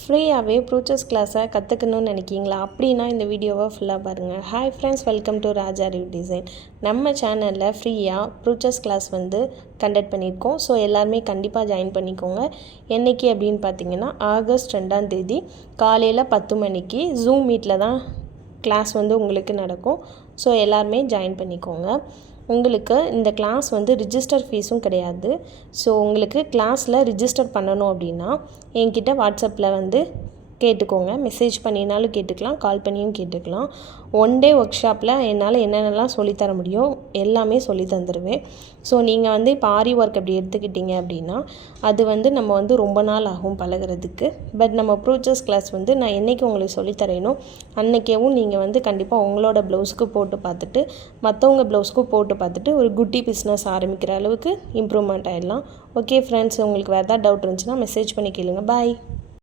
ஃப்ரீயாகவே ப்ரூச்சர்ஸ் கிளாஸை கற்றுக்கணும்னு நினைக்கிங்களா? அப்படின்னா இந்த வீடியோவை ஃபுல்லாக பாருங்கள். Hi friends, welcome to Raja ரிவ் டிசைன். நம்ம சேனலில் ஃப்ரீயாக ப்ரூச்சர்ஸ் கிளாஸ் வந்து கண்டக்ட் பண்ணியிருக்கோம். ஸோ எல்லாருமே கண்டிப்பாக ஜாயின் பண்ணிக்கோங்க. என்றைக்கு அப்படின்னு பார்த்தீங்கன்னா ஆகஸ்ட் 2ஆம் தேதி காலையில் 10 மணிக்கு ஜூம் மீட்டில் தான் கிளாஸ் வந்து உங்களுக்கு நடக்கும். ஸோ எல்லாருமே ஜாயின் பண்ணிக்கோங்க. உங்களுக்கு இந்த கிளாஸ் வந்து ரிஜிஸ்டர் ஃபீஸும் கிடையாது. ஸோ உங்களுக்கு கிளாஸில் ரிஜிஸ்டர் பண்ணணும் அப்படின்னா என்கிட்ட வாட்ஸ்அப்பில் வந்து கேட்டுக்கோங்க. மெசேஜ் பண்ணினாலும் கேட்டுக்கலாம், கால் பண்ணியும் கேட்டுக்கலாம். 1 டே ஒர்க் ஷாப்பில் என்னால் என்னென்னலாம் சொல்லித்தர முடியும் எல்லாமே சொல்லி தந்துடுவேன். ஸோ நீங்கள் வந்து இப்போ ஆரி ஒர்க் அப்படி எடுத்துக்கிட்டிங்க அப்படின்னா அது வந்து நம்ம வந்து ரொம்ப நாள் ஆகும் பழகிறதுக்கு. பட் நம்ம ப்ரூச்சர்ஸ் கிளாஸ் வந்து நான் என்றைக்கு உங்களுக்கு சொல்லித்தரேனோ அன்றைக்கேவும் நீங்கள் வந்து கண்டிப்பாக உங்களோட ப்ளவுஸ்க்கு போட்டு பார்த்துட்டு மற்றவங்க ப்ளவுஸ்க்கும் போட்டு பார்த்துட்டு ஒரு குட்டி பிஸ்னஸ் ஆரம்பிக்கிற அளவுக்கு இம்ப்ரூவ்மெண்ட் ஆகிடலாம். ஓகே ஃப்ரெண்ட்ஸ், உங்களுக்கு வேறு ஏதாவது டவுட் இருந்துச்சுன்னா மெசேஜ் பண்ணி கேளுங்க. பாய்.